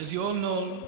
As you all know,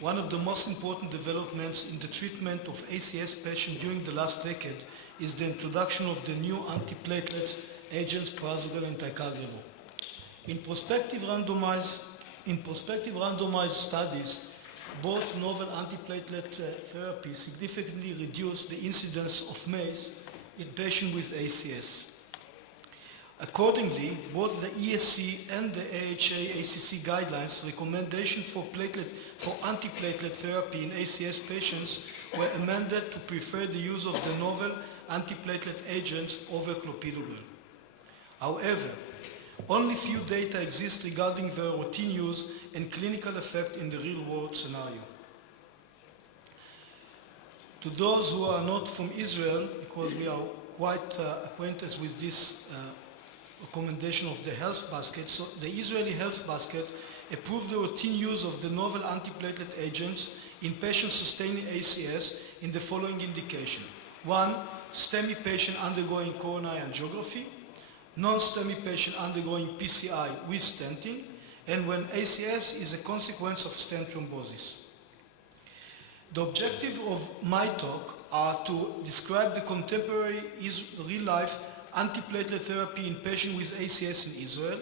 one of the most important developments in the treatment of ACS patients during the last decade is the introduction of the new antiplatelet agents, prasugrel and ticagrelor. In prospective randomized studies, both novel antiplatelet therapy significantly reduce the incidence of MACE in patients with ACS. Accordingly, both the ESC and the AHA-ACC guidelines recommendation for antiplatelet therapy in ACS patients were amended to prefer the use of the novel antiplatelet agents over clopidogrel. However, only few data exist regarding their routine use and clinical effect in the real-world scenario. To those who are not from Israel, because we are quite acquainted with this recommendation of the health basket, so the Israeli health basket approved the routine use of the novel antiplatelet agents in patients sustaining ACS in the following indication. 1, STEMI patient undergoing coronary angiography, non-STEMI patient undergoing PCI with stenting, and when ACS is a consequence of stent thrombosis. The objective of my talk are to describe the contemporary real-life antiplatelet therapy in patients with ACS in Israel,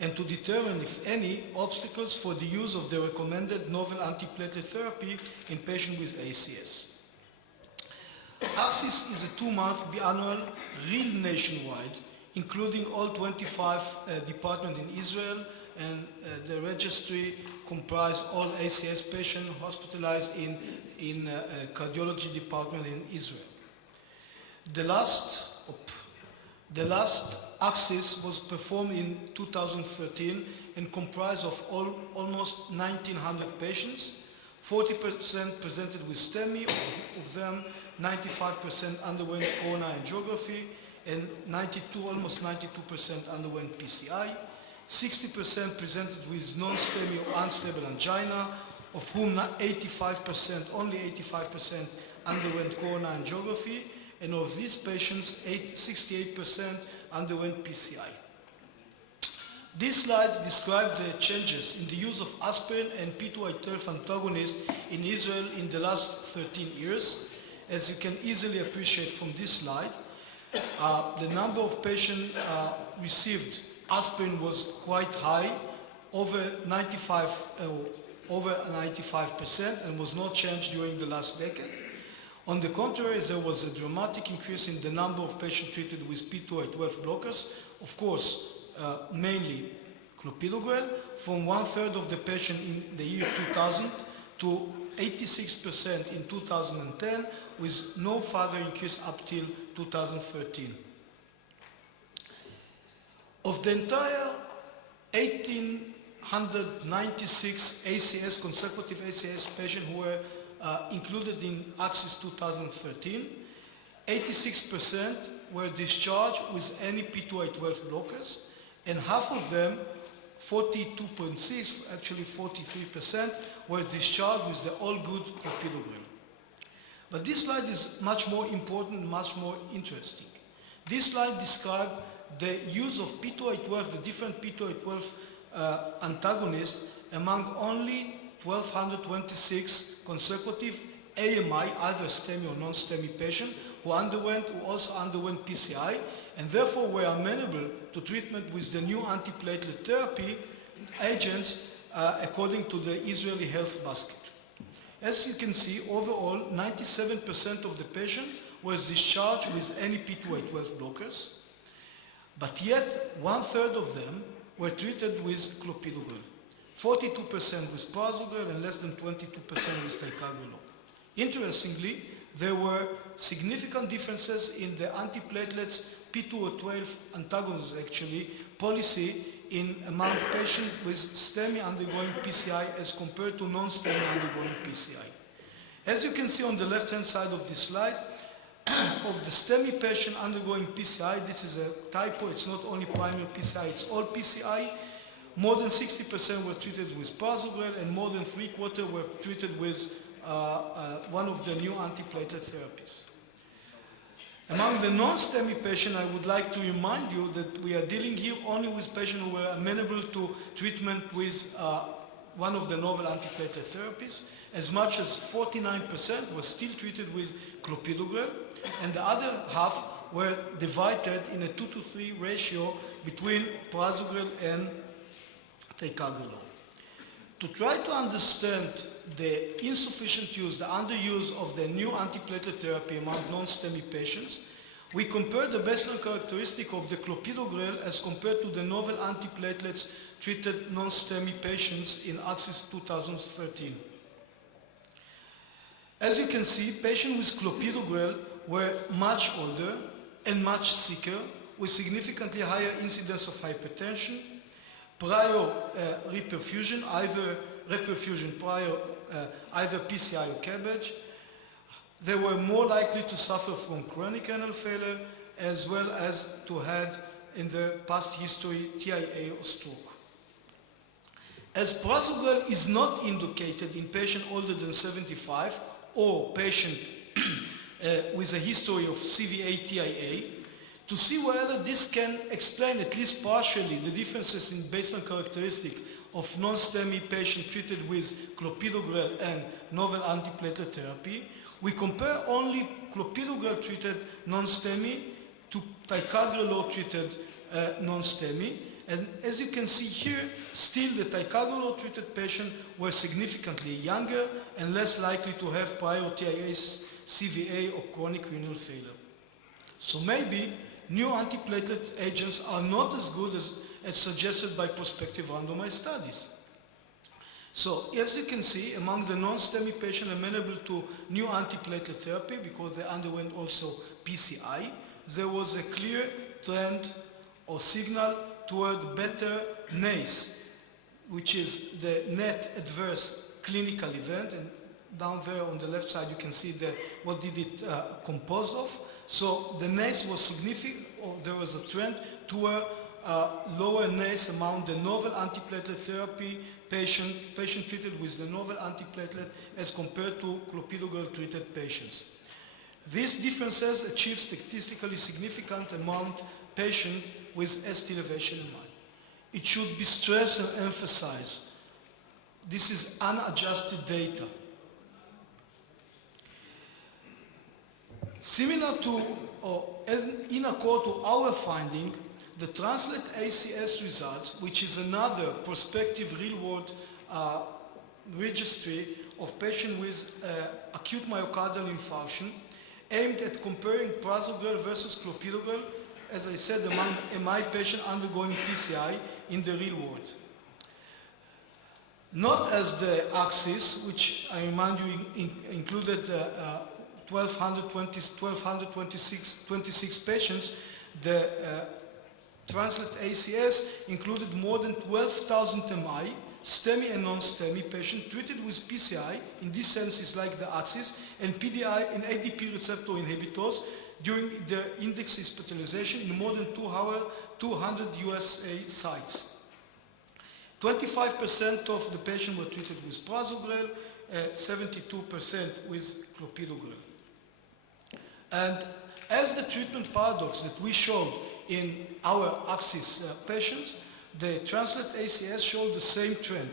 and to determine, if any, obstacles for the use of the recommended novel antiplatelet therapy in patients with ACS. ACCIS is a 2-month biannual real nationwide, including all 25 departments in Israel, and the registry comprise all ACS patients hospitalized in cardiology department in Israel. The last ACCIS was performed in 2013 and comprised of almost 1,900 patients. 40% presented with STEMI, of them 95% underwent coronary angiography, and almost 92% underwent PCI. 60% presented with non-STEMI or unstable angina, of whom only 85% underwent coronary angiography, and of these patients, 68% underwent PCI. These slides describe the changes in the use of aspirin and P2Y12 antagonists in Israel in the last 13 years. As you can easily appreciate from this slide, the number of patients received aspirin was quite high, over 95%, and was not changed during the last decade. On the contrary, there was a dramatic increase in the number of patients treated with P2Y12 blockers, of course, mainly clopidogrel, from 1/3 of the patients in the year 2000 to 86% in 2010, with no further increase up till 2013. Of the entire 1,896 consecutive ACS patients who were included in ACCIS 2013, 86% were discharged with any P2Y12 blockers, and half of them, 42.6, actually 43%, were discharged with the all-good clopidogrel. But this slide is much more important, much more interesting. This slide describes the use of P2Y12, the different P2Y12 antagonists, among only 1,226 consecutive AMI, either STEMI or non-STEMI patients, who also underwent PCI, and therefore were amenable to treatment with the new antiplatelet therapy agents according to the Israeli health basket. As you can see, overall, 97% of the patients were discharged with any P2Y12 blockers, but yet 1/3 of them were treated with clopidogrel, 42% with prasugrel, and less than 22% with ticagrelor. Interestingly, there were significant differences in the antiplatelets P2O12 antagonists policy among patients with STEMI undergoing PCI as compared to non-STEMI undergoing PCI. As you can see on the left-hand side of this slide, of the STEMI patient undergoing PCI, this is a typo, it's not only primary PCI, it's all PCI. More than 60% were treated with prasugrel, and more than 3/4 were treated with one of the new antiplatelet therapies. Among the non-STEMI patients, I would like to remind you that we are dealing here only with patients who were amenable to treatment with one of the novel antiplatelet therapies. As much as 49% were still treated with clopidogrel, and the other half were divided in a 2-to-3 ratio between prasugrel and ticagrelor. To try to understand the insufficient use, the underuse of the new antiplatelet therapy among non-STEMI patients, we compared the baseline characteristic of the clopidogrel as compared to the novel antiplatelets treated non-STEMI patients in Axis 2013. As you can see, patients with clopidogrel were much older and much sicker, with significantly higher incidence of hypertension, prior reperfusion, either PCI or CABG. They were more likely to suffer from chronic renal failure, as well as to have in their past history TIA or stroke. As prasugrel is not indicated in patients older than 75 or patient with a history of CVA TIA, to see whether this can explain at least partially the differences in baseline characteristic of non-STEMI patients treated with clopidogrel and novel antiplatelet therapy, we compare only clopidogrel treated non-STEMI to ticagrelor treated non-STEMI. And as you can see here, still the ticagrelor treated patients were significantly younger and less likely to have prior TIAs, CVA or chronic renal failure. So maybe new antiplatelet agents are not as good as suggested by prospective randomized studies. So as you can see, among the non-STEMI patients amenable to new antiplatelet therapy, because they underwent also PCI, there was a clear trend or signal toward better NACE, which is the net adverse clinical event. And down there on the left side, you can see what did it composed of. So the NACE was significant, or there was a trend toward lower NACE among the novel antiplatelet therapy patient treated with the novel antiplatelet as compared to clopidogrel treated patients. These differences achieve statistically significant among patients with ST elevation MI. It should be stressed and emphasized. This is unadjusted data. Similar to, or in accord to our finding, the Translate ACS results, which is another prospective real-world registry of patients with acute myocardial infarction, aimed at comparing prasugrel versus clopidogrel, as I said, among MI patients undergoing PCI in the real world. Not as the Axis, which I remind you included 1,226 patients, the Translate ACS included more than 12,000 MI, STEMI and non-STEMI patients treated with PCI, in this sense is like the Axis, and PDI and ADP receptor inhibitors during their index hospitalization in more than 200 USA sites. 25% of the patients were treated with prasugrel, 72% with clopidogrel. And as the treatment paradox that we showed in our Axis patients, the Translate ACS showed the same trend.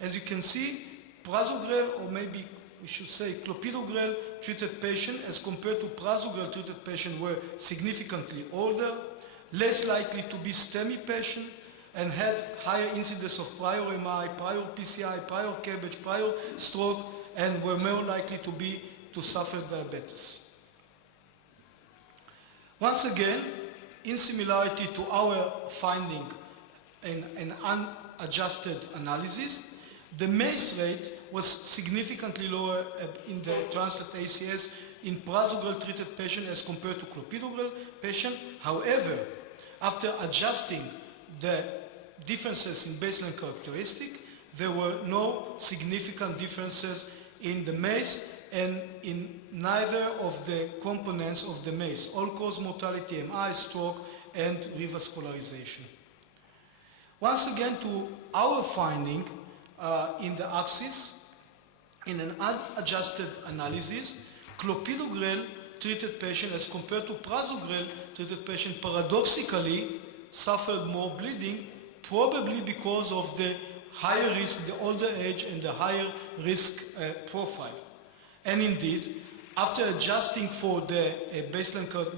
As you can see, prasugrel, or maybe we should say clopidogrel treated patients as compared to prasugrel treated patients were significantly older, less likely to be STEMI patients, and had higher incidence of prior MI, prior PCI, prior CABG, prior stroke, and were more likely to suffer diabetes. Once again, in similarity to our finding in an unadjusted analysis, the MACE rate was significantly lower in the Translate ACS in prasugrel treated patients as compared to clopidogrel patients. However, after adjusting the differences in baseline characteristic, there were no significant differences in the MACE and in neither of the components of the MACE, all-cause mortality, MI, stroke, and revascularization. Once again, to our finding in the Axis, in an unadjusted analysis, clopidogrel treated patients as compared to prasugrel treated patients paradoxically suffered more bleeding, probably because of the higher risk, the older age and the higher risk profile. And indeed, after adjusting for the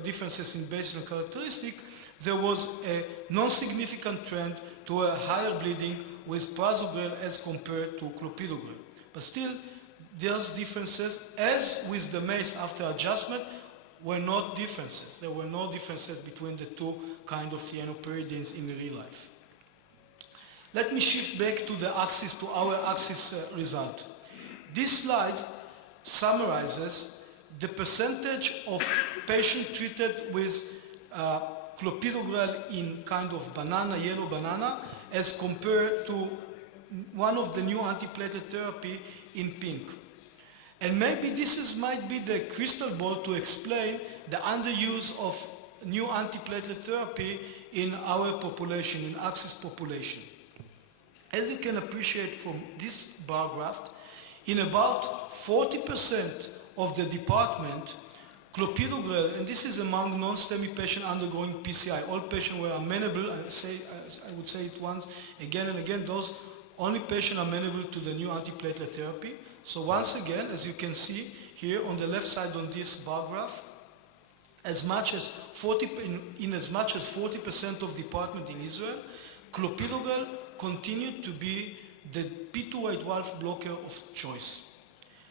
differences in baseline characteristic, there was a non-significant trend to a higher bleeding with prasugrel as compared to clopidogrel. But still, those differences, as with the MACE after adjustment, were not differences. There were no differences between the two kind of thienopyridines in real life. Let me shift back to our axis result. This slide summarizes the percentage of patients treated with clopidogrel in kind of banana, yellow banana, as compared to one of the new antiplatelet therapy in pink. And maybe this might be the crystal ball to explain the underuse of new antiplatelet therapy in our population, in axis population. As you can appreciate from this bar graph, in about 40% of the department, clopidogrel, and this is among non-STEMI patients undergoing PCI, all patients were amenable, I would say it once, again and again, those only patients amenable to the new antiplatelet therapy. So once again, as you can see here on the left side on this bar graph, in as much as 40% of department in Israel, clopidogrel continued to be the P2Y12 blocker of choice.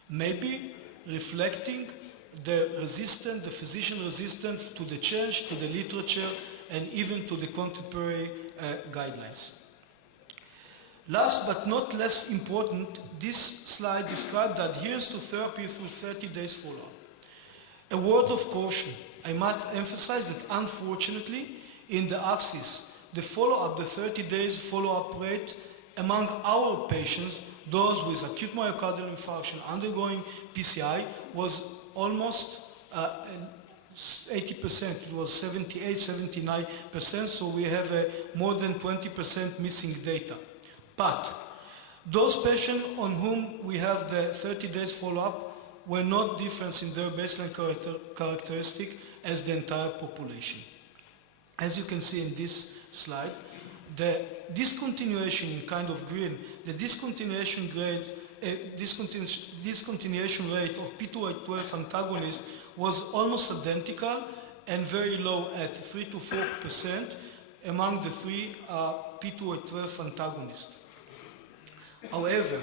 Maybe reflecting the physician resistance to the change, to the literature, and even to the contemporary guidelines. Last but not less important, this slide describes the adherence to therapy through 30 days follow-up. A word of caution. I might emphasize that unfortunately, in the axis, the follow-up, the 30 days follow-up rate among our patients, those with acute myocardial infarction undergoing PCI, was almost 80%. It was 78, 79%, so we have more than 20% missing data. But those patients on whom we have the 30 days follow-up were not different in their baseline characteristic as the entire population. As you can see in this slide, the discontinuation in kind of green, the discontinuation rate of P2Y12 antagonist was almost identical and very low at 3 to 4% among the three P2Y12 antagonists. However,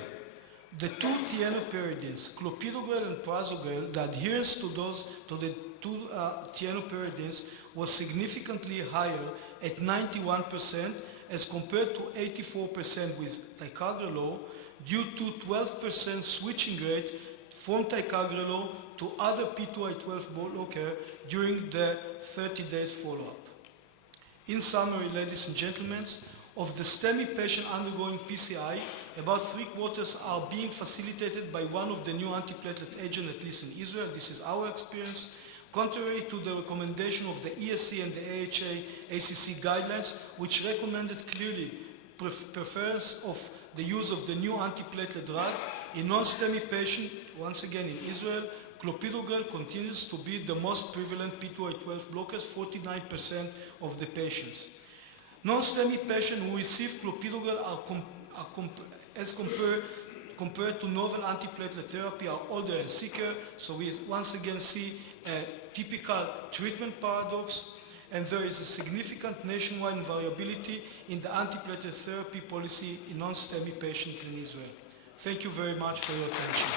the two thienopyridines, clopidogrel and prasugrel, the adherence to the two thienopyridines was significantly higher at 91% as compared to 84% with ticagrelor, due to 12% switching rate from ticagrelor to other P2Y12 blocker during the 30 days follow-up. In summary, ladies and gentlemen, of the STEMI patient undergoing PCI, about 3/4 are being facilitated by one of the new antiplatelet agents, at least in Israel. This is our experience. Contrary to the recommendation of the ESC and the AHA-ACC guidelines, which recommended clearly preference of the use of the new antiplatelet drug, in non-STEMI patients, once again in Israel, clopidogrel continues to be the most prevalent P2Y12 blockers, 49% of the patients. Non-STEMI patients who receive clopidogrel as compared to novel antiplatelet therapy are older and sicker, so we once again see a typical treatment paradox, and there is a significant nationwide variability in the antiplatelet therapy policy in non-STEMI patients in Israel. Thank you very much for your attention.